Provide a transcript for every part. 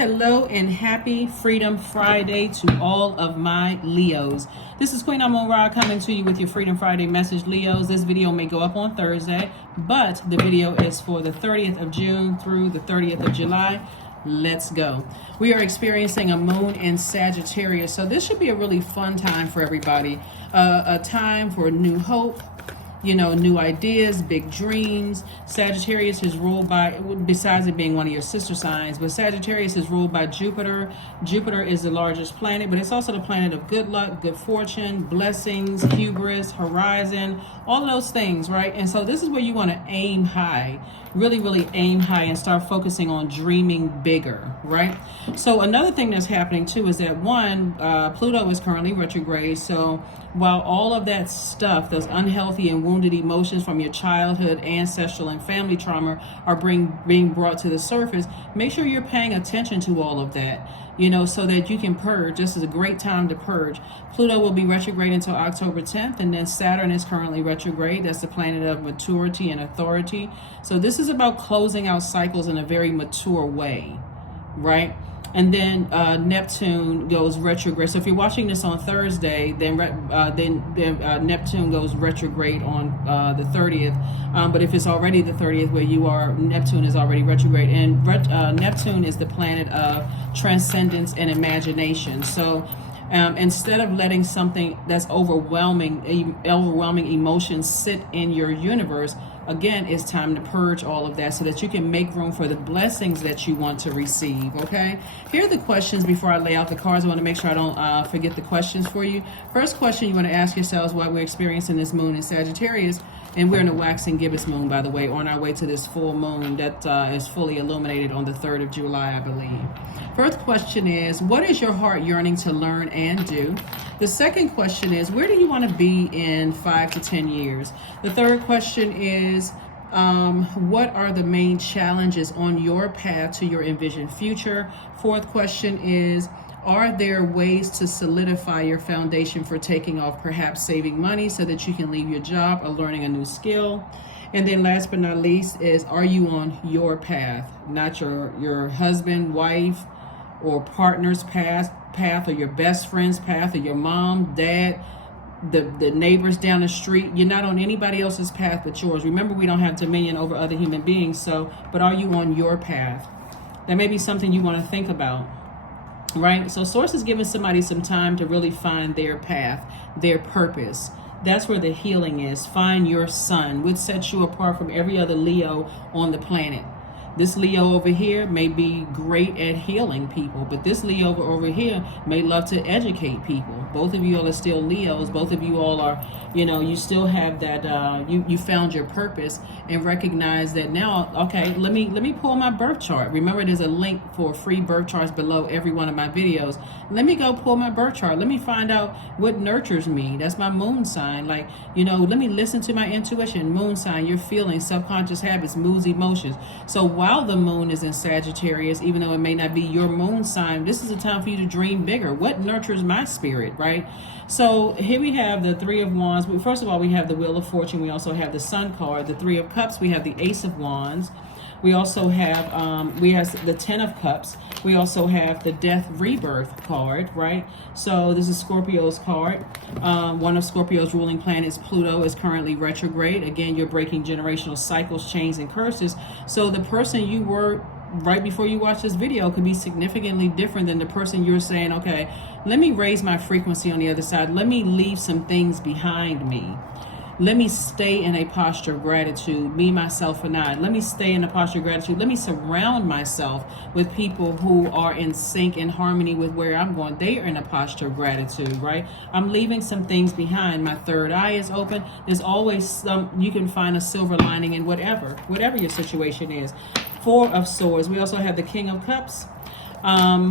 hello, and happy Freedom Friday to all of my Leos. This is Queen Amun Ra coming to you with your Freedom Friday message, Leos. This video may go up on Thursday, but the video is for the 30th of June through the 30th of July. Let's go. We are experiencing a moon in Sagittarius, so this should be a really fun time for everybody. A time for new hope, new ideas, big dreams. Sagittarius is ruled by, besides it being one of your sister signs, but Sagittarius is ruled by Jupiter. Jupiter is the largest planet, but it's also the planet of good luck, good fortune, blessings, hubris, horizon, all of those things, right? And so this is where you want to aim high, really aim high and start focusing on dreaming bigger, right? So another thing that's happening too is that Pluto is currently retrograde. So while all of that stuff, those unhealthy and wounded emotions from your childhood, ancestral, and family trauma are being brought to the surface, make sure you're paying attention to all of that, so that you can purge. This is a great time to purge. Pluto will be retrograde until October 10th, and then Saturn is currently retrograde. That's the planet of maturity and authority. So this is about closing out cycles in a very mature way, right? And then Neptune goes retrograde. So if you're watching this on Thursday, then Neptune goes retrograde on the 30th. But if it's already the 30th where you are, Neptune is already retrograde. And Neptune is the planet of transcendence and imagination. So instead of letting something that's overwhelming emotions sit in your universe, again, it's time to purge all of that so that you can make room for the blessings that you want to receive, okay? Here are the questions before I lay out the cards. I want to make sure I don't forget the questions for you. First question you want to ask yourselves while we're experiencing this moon in Sagittarius, and we're in a waxing gibbous moon, by the way, on our way to this full moon that is fully illuminated on the 3rd of July, I believe. First question is, what is your heart yearning to learn and do? The second question is, where do you want to be in 5 to 10 years? The third question is, what are the main challenges on your path to your envisioned future? Fourth question is, are there ways to solidify your foundation for taking off, perhaps saving money so that you can leave your job or learning a new skill? And then last but not least is, are you on your path, not your husband, wife, or partner's path, or your best friend's path, or your mom, dad, the neighbors down the street? You're not on anybody else's path but yours. Remember, we don't have dominion over other human beings, but are you on your path? That may be something you want to think about, right? So Source is giving somebody some time to really find their path, their purpose. That's where the healing is. Find your sun, which sets you apart from every other Leo on the planet. This Leo over here may be great at healing people, but this Leo over here may love to educate people. Both of you all are still Leos. Both of you all are, you still have that, you found your purpose and recognize that now, okay, let me pull my birth chart. Remember, there's a link for free birth charts below every one of my videos. Let me go pull my birth chart. Let me find out what nurtures me. That's my moon sign. Let me listen to my intuition. Moon sign, your feelings, subconscious habits, moods, emotions. So while the moon is in Sagittarius, even though it may not be your moon sign, this is a time for you to dream bigger. What nurtures my spirit, right? So here we have the Three of Wands. First of all, we have the Wheel of Fortune. We also have the Sun card. The Three of Cups, we have the Ace of Wands. We also have the Ten of Cups. We also have the Death Rebirth card, right? So this is Scorpio's card. One of Scorpio's ruling planets, Pluto, is currently retrograde. Again, you're breaking generational cycles, chains, and curses. So the person you were right before you watch this video could be significantly different than the person you're saying, okay, let me raise my frequency on the other side. Let me leave some things behind me. Let me stay in a posture of gratitude, me, myself, and I. Let me stay in a posture of gratitude. Let me surround myself with people who are in sync, in harmony with where I'm going. They are in a posture of gratitude, right? I'm leaving some things behind. My third eye is open. There's always you can find a silver lining in whatever your situation is. Four of Swords. We also have the King of Cups.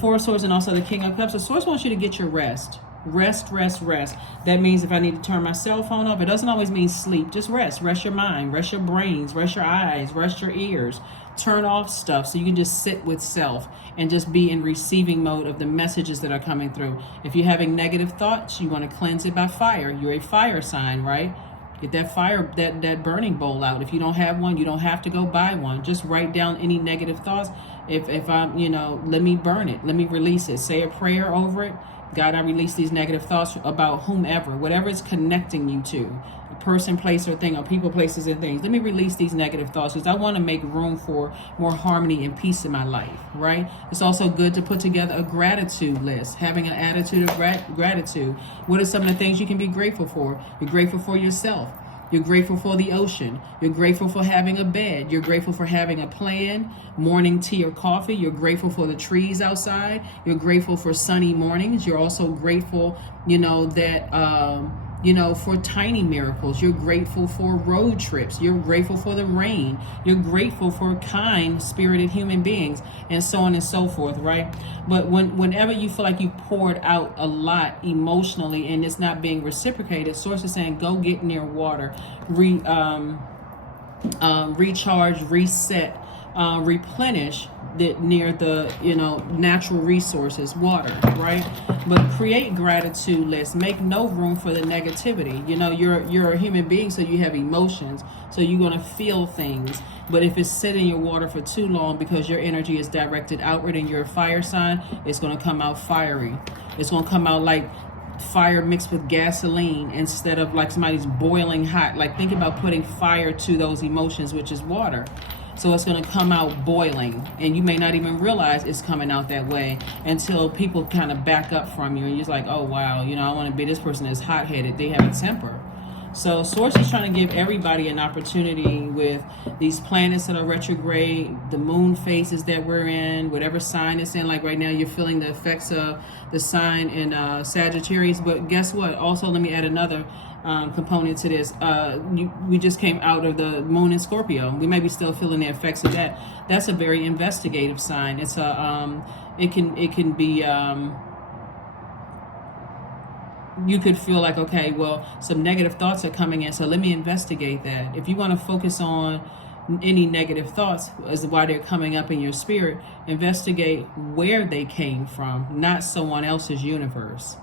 Four of Swords and also the King of Cups. The Swords wants you to get your rest. Rest. That means if I need to turn my cell phone off, it doesn't always mean sleep. Just rest. Rest your mind, rest your brains, rest your eyes, rest your ears. Turn off stuff so you can just sit with self and just be in receiving mode of the messages that are coming through. If you're having negative thoughts, you want to cleanse it by fire. You're a fire sign, right? Get that fire, that burning bowl out. If you don't have one, you don't have to go buy one. Just write down any negative thoughts If I'm, let me burn it. Let me release it. Say a prayer over it. God, I release these negative thoughts about whomever, whatever it's connecting you to, a person, place, or thing, or people, places, and things. Let me release these negative thoughts because I want to make room for more harmony and peace in my life, right? It's also good to put together a gratitude list, having an attitude of gratitude. What are some of the things you can be grateful for? You're grateful for yourself. You're grateful for the ocean. You're grateful for having a bed. You're grateful for having a plan, morning tea or coffee. You're grateful for the trees outside. You're grateful for sunny mornings. You're also grateful, for tiny miracles. You're grateful for road trips. You're grateful for the rain. You're grateful for kind, spirited human beings, and so on and so forth, right? But whenever you feel like you poured out a lot emotionally and it's not being reciprocated, Source is saying go get near water, recharge, reset, replenish near the natural resources, water, right? But create gratitude lists. Make no room for the negativity. You're a human being, so you have emotions, so you're going to feel things. But if it's sitting in your water for too long, because your energy is directed outward and you're a fire sign, it's going to come out fiery. It's going to come out like fire mixed with gasoline instead of like somebody's boiling hot. Like, think about putting fire to those emotions, which is water. So it's going to come out boiling, and you may not even realize it's coming out that way until people kind of back up from you, and you're like, oh wow, I want to be, this person is hot-headed, they have a temper. So Source is trying to give everybody an opportunity with these planets that are retrograde, the moon phases that we're in, whatever sign it's in. Like right now, you're feeling the effects of the sign in Sagittarius. But guess what? Also, let me add another component to this. We just came out of the moon in Scorpio. We may be still feeling the effects of that. That's a very investigative sign. It's it can be. You could feel like, okay, well, some negative thoughts are coming in, so let me investigate that. If you want to focus on any negative thoughts as to why they're coming up in your spirit, investigate where they came from, not someone else's universe.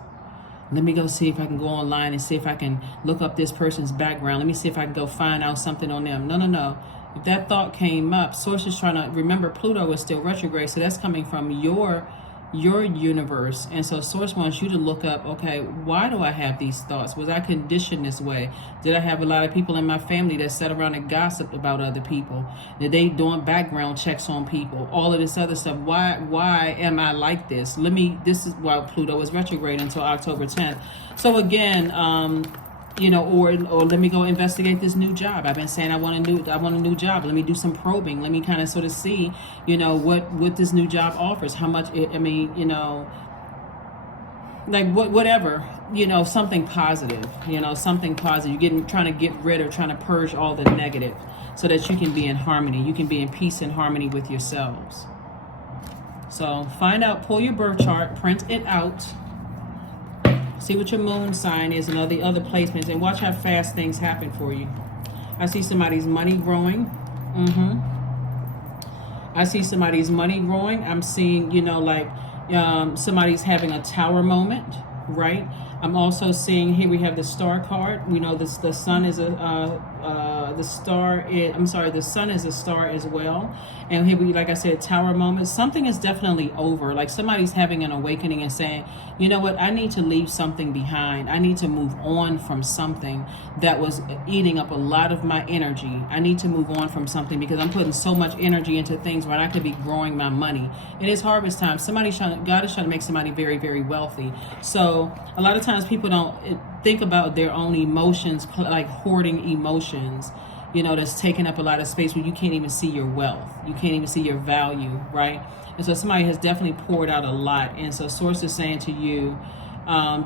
Let me go see if I can go online and see if I can look up this person's background. Let me see if I can go find out something on them. No. If that thought came up, Source is trying to remember Pluto is still retrograde, so that's coming from your universe. And so Source wants you to look up, okay, why do I have these thoughts? Was I conditioned this way? Did I have a lot of people in my family that sat around and gossiped about other people? Did they doing background checks on people? All of this other stuff. Why am I like this? This is why Pluto is retrograde until October 10th. So again, or let me go investigate this new job. I've been saying I want a new job. Let me do some probing. Let me kind of sort of see, what this new job offers. How much like whatever, something positive. Something positive. You're trying to get rid of, trying to purge all the negative, so that you can be in harmony. You can be in peace and harmony with yourselves. So find out, pull your birth chart, print it out. See what your moon sign is and all the other placements, and watch how fast things happen for you. I see somebody's money growing. I see somebody's money growing. I'm seeing, somebody's having a tower moment, right? I'm also seeing here we have the star card. We know this, the sun is the sun is a star as well. And here we, like I said, tower moment. Something is definitely over. Like somebody's having an awakening and saying, you know what, I need to leave something behind. I need to move on from something that was eating up a lot of my energy. I need to move on from something because I'm putting so much energy into things where I could be growing my money. It is harvest time. God is trying to make somebody very, very wealthy. So a lot of times people don't think about their own emotions, like hoarding emotions, that's taking up a lot of space where you can't even see your wealth. You can't even see your value, right? And so somebody has definitely poured out a lot. And so Source is saying to you,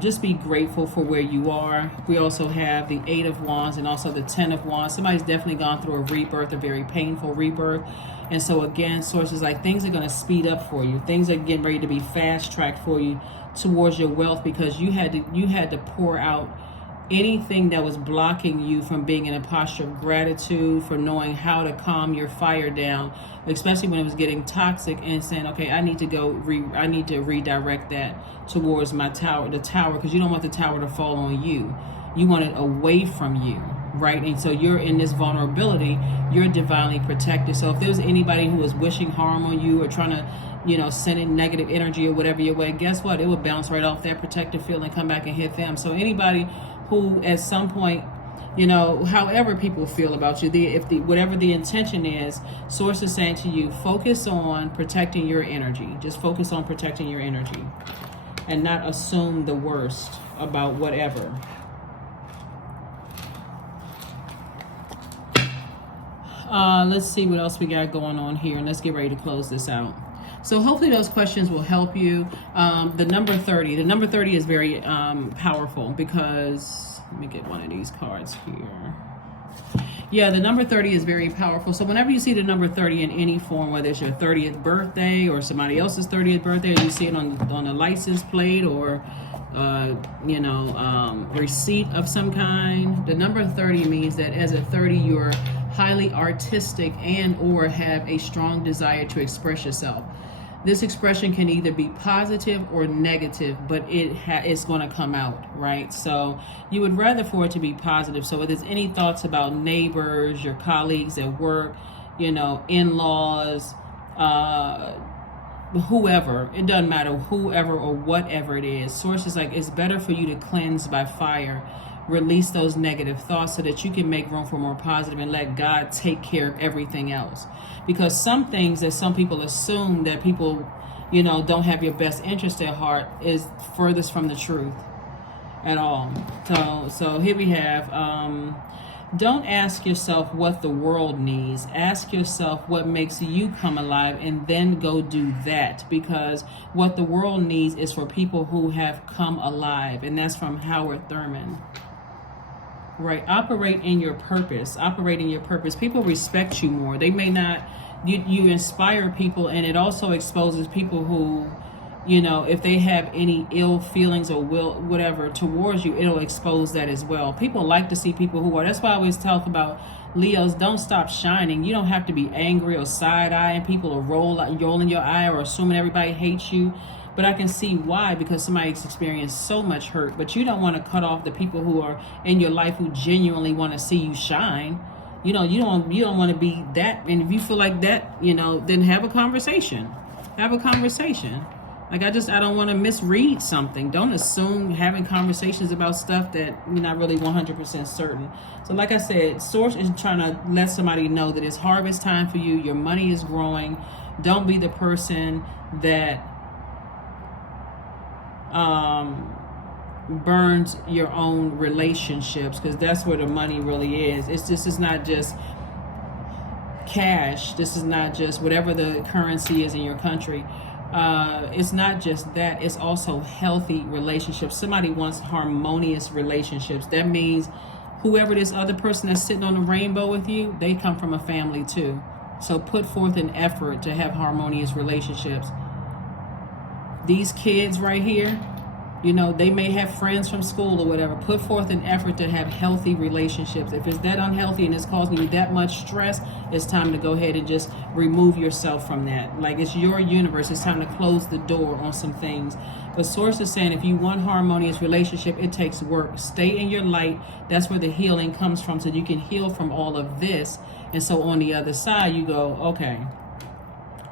just be grateful for where you are. We also have the 8 of Wands and also the 10 of Wands. Somebody's definitely gone through a rebirth, a very painful rebirth. And so again, Source is like, things are going to speed up for you. Things are getting ready to be fast-tracked for you towards your wealth, because you had to pour out anything that was blocking you from being in a posture of gratitude, for knowing how to calm your fire down, especially when it was getting toxic, and saying, okay, I need to redirect that towards the tower, because you don't want the tower to fall on you. You want it away from you, right? And so you're in this vulnerability, you're divinely protected. So if there's anybody who is wishing harm on you or trying to, you know, send in negative energy or whatever your way, guess what? It would bounce right off that protective field and come back and hit them. So anybody who at some point, you know, however people feel about you, whatever the intention is, Source is saying to you, focus on protecting your energy. Just focus on protecting your energy and not assume the worst about whatever. Let's see what else we got going on here, and let's get ready to close this out. So hopefully those questions will help you. The number 30 is very powerful because, let me get one of these cards here. Yeah, the number 30 is very powerful. So whenever you see the number 30 in any form, whether it's your 30th birthday or somebody else's 30th birthday, or you see it on a license plate or receipt of some kind, the number 30 means that as a 30, you're highly artistic and or have a strong desire to express yourself. This expression can either be positive or negative, but it's going to come out, right? So you would rather for it to be positive. So if there's any thoughts about neighbors, your colleagues at work, you know, in-laws, whoever, it doesn't matter, whoever or whatever it is, Source is like, it's better for you to cleanse by fire, release those negative thoughts so that you can make room for more positive and let God take care of everything else. Because some things that some people assume that people, you know, don't have your best interest at heart is furthest from the truth at all. So here we have, don't ask yourself what the world needs. Ask yourself what makes you come alive and then go do that. Because what the world needs is for people who have come alive. And that's from Howard Thurman. Right. Operate in your purpose. People respect you more. They may not, you inspire people, and it also exposes people who, you know, if they have any ill feelings or whatever towards you, it'll expose that as well. People like to see people who are, that's why I always talk about Leos, don't stop shining. You don't have to be angry or side-eyeing people or rolling your eye or assuming everybody hates you. But I can see why, because somebody's experienced so much hurt. But you don't want to cut off the people who are in your life who genuinely want to see you shine. You know, you don't want to be that. And if you feel like that, you know, then have a conversation. Like I don't want to misread something. Don't assume having conversations about stuff that you're not really 100% certain. So like I said, Source is trying to let somebody know that it's harvest time for you. Your money is growing. Don't be the person that burns your own relationships, because that's where the money really is. It's not just cash. This is not just whatever the currency is in your country. It's not just that. It's also healthy relationships. Somebody wants harmonious relationships. That means whoever this other person that's sitting on the rainbow with you, they come from a family too. So put forth an effort to have harmonious relationships. These kids right here, you know, they may have friends from school or whatever. Put forth an effort to have healthy relationships. If it's that unhealthy and it's causing you that much stress, it's time to go ahead and just remove yourself from that. Like, it's your universe. It's time to close the door on some things. But Source is saying if you want harmonious relationship, it takes work. Stay in your light. That's where the healing comes from, so you can heal from all of this. And so on the other side, you go, okay,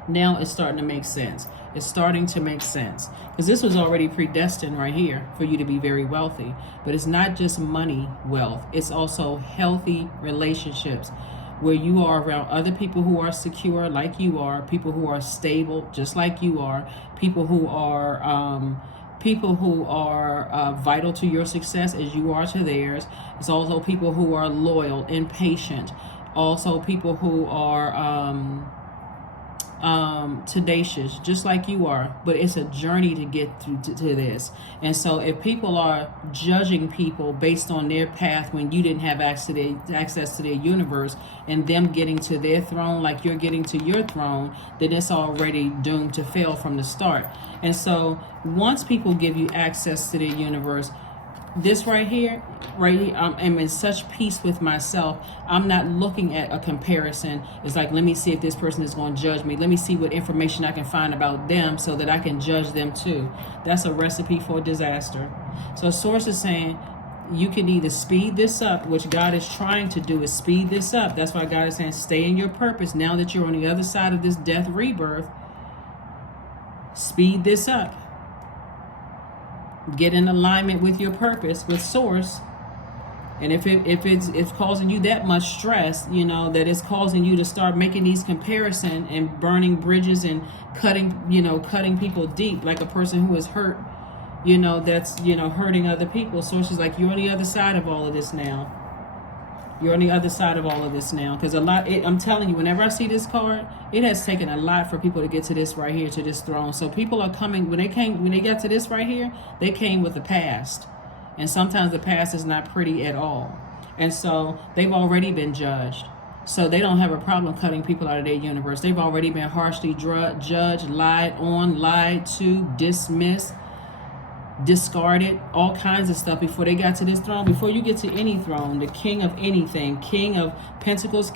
now it's starting to make sense. It's starting to make sense, because this was already predestined right here for you to be very wealthy. But it's not just money wealth. It's also healthy relationships where you are around other people who are secure like you are, people who are stable just like you are, people who are vital to your success as you are to theirs. It's also people who are loyal and patient. Also people who are tenacious, just like you are. But it's a journey to get to this. And so if people are judging people based on their path when you didn't have access to their universe, and them getting to their throne like you're getting to your throne, then it's already doomed to fail from the start. And so once people give you access to their universe, this right here, I'm in such peace with myself. I'm not looking at a comparison. It's like, let me see if this person is going to judge me. Let me see what information I can find about them so that I can judge them too. That's a recipe for disaster. So Source is saying, you can either speed this up, which God is trying to do is speed this up. That's why God is saying stay in your purpose. Now that you're on the other side of this death rebirth, speed this up. Get in alignment with your purpose, with source. And if it's causing you that much stress, you know, that it's causing you to start making these comparisons and burning bridges and cutting people deep, like a person who is hurt, you know, that's, you know, hurting other people. So she's like, you're on the other side of all of this now. You're on the other side of all of this now. Because I'm telling you, whenever I see this card, it has taken a lot for people to get to this right here, to this throne. So people are coming, when they got to this right here, they came with the past. And sometimes the past is not pretty at all. And so they've already been judged. So they don't have a problem cutting people out of their universe. They've already been harshly judged, lied on, lied to, dismissed, discarded, all kinds of stuff before they got to this throne. Before you get to any throne, the king of anything, king of pentacles,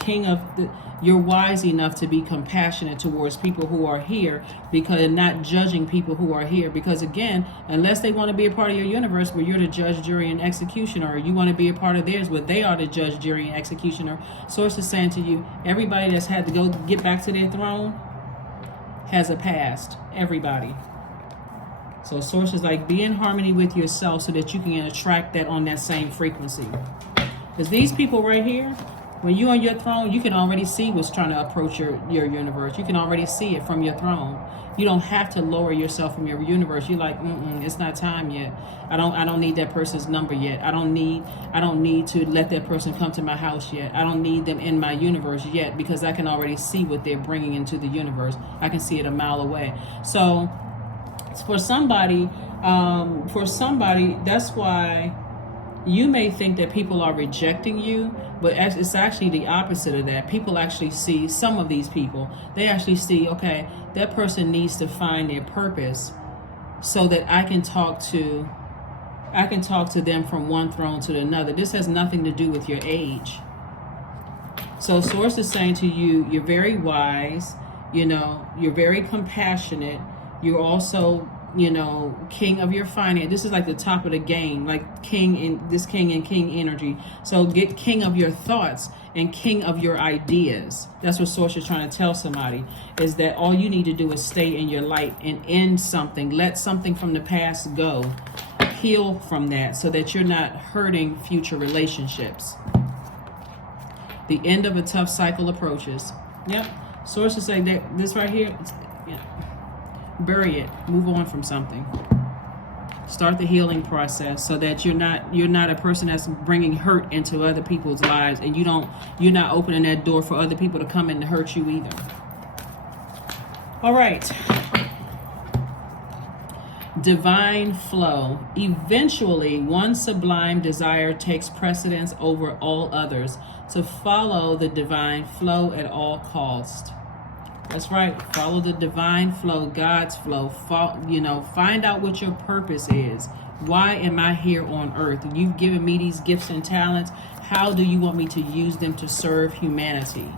you're wise enough to be compassionate towards people who are here, because not judging people who are here. Because again, unless they want to be a part of your universe where you're the judge, jury, and executioner, or you want to be a part of theirs where they are the judge, jury, and executioner, Source is saying to you, everybody that's had to go get back to their throne has a past. Everybody. So Source is like, be in harmony with yourself so that you can attract that on that same frequency. Because these people right here, when you're on your throne, you can already see what's trying to approach your universe. You can already see it from your throne. You don't have to lower yourself from your universe. You're like, it's not time yet. I don't need that person's number yet. I don't need to let that person come to my house yet. I don't need them in my universe yet, because I can already see what they're bringing into the universe. I can see it a mile away. So for somebody, that's why you may think that people are rejecting you, but it's actually the opposite of that. People actually see, some of these people, they actually see, okay, that person needs to find their purpose so that I can talk to them from one throne to another. This has nothing to do with your age. So Source is saying to you, you're very wise, you know, you're very compassionate. You're also, you know, king of your finance. This is like the top of the game, like king and king energy. So get king of your thoughts and king of your ideas. That's what Source is trying to tell somebody, is that all you need to do is stay in your light and end something. Let something from the past go. Heal from that so that you're not hurting future relationships. The end of a tough cycle approaches. Yep. Source is saying that this right here, bury it, move on from something, start the healing process so that you're not a person that's bringing hurt into other people's lives, and you're not opening that door for other people to come in to hurt you either. All right, divine flow. Eventually one sublime desire takes precedence over all others, to follow the divine flow at all costs. That's right. Follow the divine flow, God's flow. Find out what your purpose is. Why am I here on earth? You've given me these gifts and talents. How do you want me to use them to serve humanity?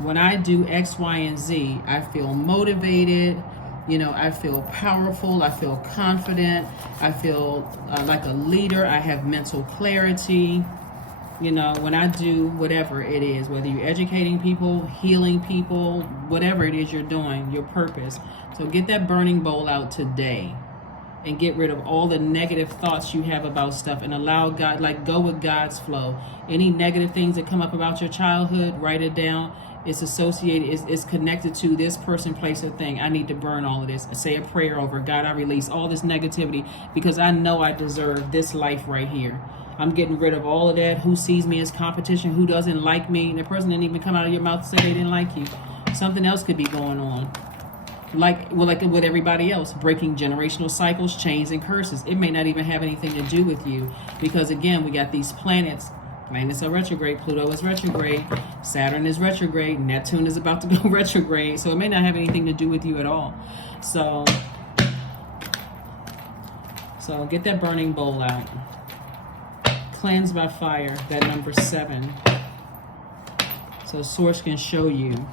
When I do X, Y, and Z, I feel motivated. I feel powerful. I feel confident. I feel like a leader. I have mental clarity. When I do whatever it is, whether you're educating people, healing people, whatever it is you're doing, your purpose. So get that burning bowl out today and get rid of all the negative thoughts you have about stuff and allow God, go with God's flow. Any negative things that come up about your childhood, write it down. It's associated, it's connected to this person, place, or thing. I need to burn all of this. Say a prayer over, God, I release all this negativity because I know I deserve this life right here. I'm getting rid of all of that. Who sees me as competition? Who doesn't like me? The person didn't even come out of your mouth to say they didn't like you. Something else could be going on. Like with everybody else, breaking generational cycles, chains, and curses. It may not even have anything to do with you because, again, we got these planets. Planets are retrograde. Pluto is retrograde. Saturn is retrograde. Neptune is about to go retrograde. So it may not have anything to do with you at all. So get that burning bowl out. Cleanse by fire, that number 7. So Source can show you.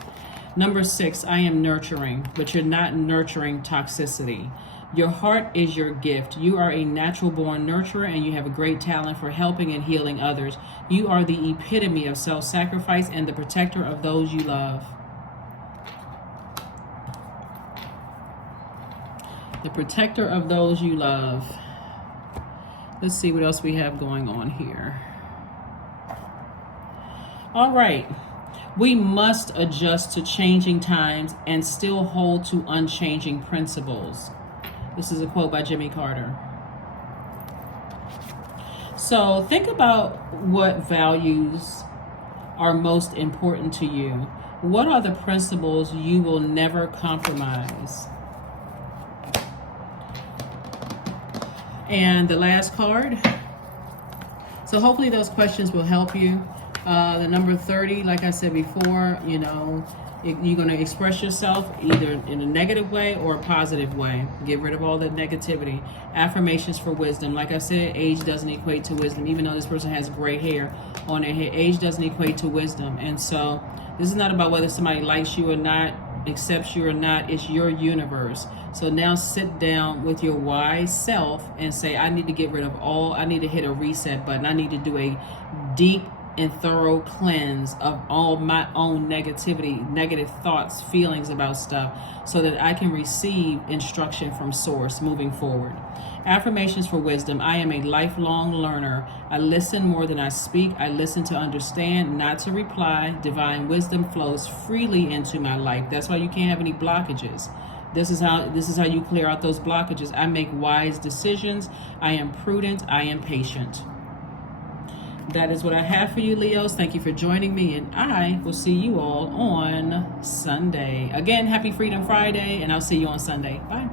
Number 6, I am nurturing, but you're not nurturing toxicity. Your heart is your gift. You are a natural born nurturer and you have a great talent for helping and healing others. You are the epitome of self-sacrifice and the protector of those you love. The protector of those you love. Let's see what else we have going on here. All right. We must adjust to changing times and still hold to unchanging principles. This is a quote by Jimmy Carter. So think about what values are most important to you. What are the principles you will never compromise? And the last card. So hopefully those questions will help you. The number 30, like I said before, you know, you're going to express yourself either in a negative way or a positive way. Get rid of all the negativity. Affirmations for wisdom. Like I said, age doesn't equate to wisdom. Even though this person has gray hair on their head, age doesn't equate to wisdom. And so this is not about whether somebody likes you or not, accepts you or not. It's your universe. So now sit down with your wise self and say, I need to get rid of all, I need to hit a reset button. I need to do a deep and thorough cleanse of all my own negativity, negative thoughts, feelings about stuff, so that I can receive instruction from source moving forward. Affirmations for wisdom. I am a lifelong learner. I listen more than I speak. I listen to understand, not to reply. Divine wisdom flows freely into my life. That's why you can't have any blockages. This is how you clear out those blockages. I make wise decisions. I am prudent. I am patient. That is what I have for you, Leos. Thank you for joining me, and I will see you all on Sunday. Again, happy Freedom Friday, and I'll see you on Sunday. Bye.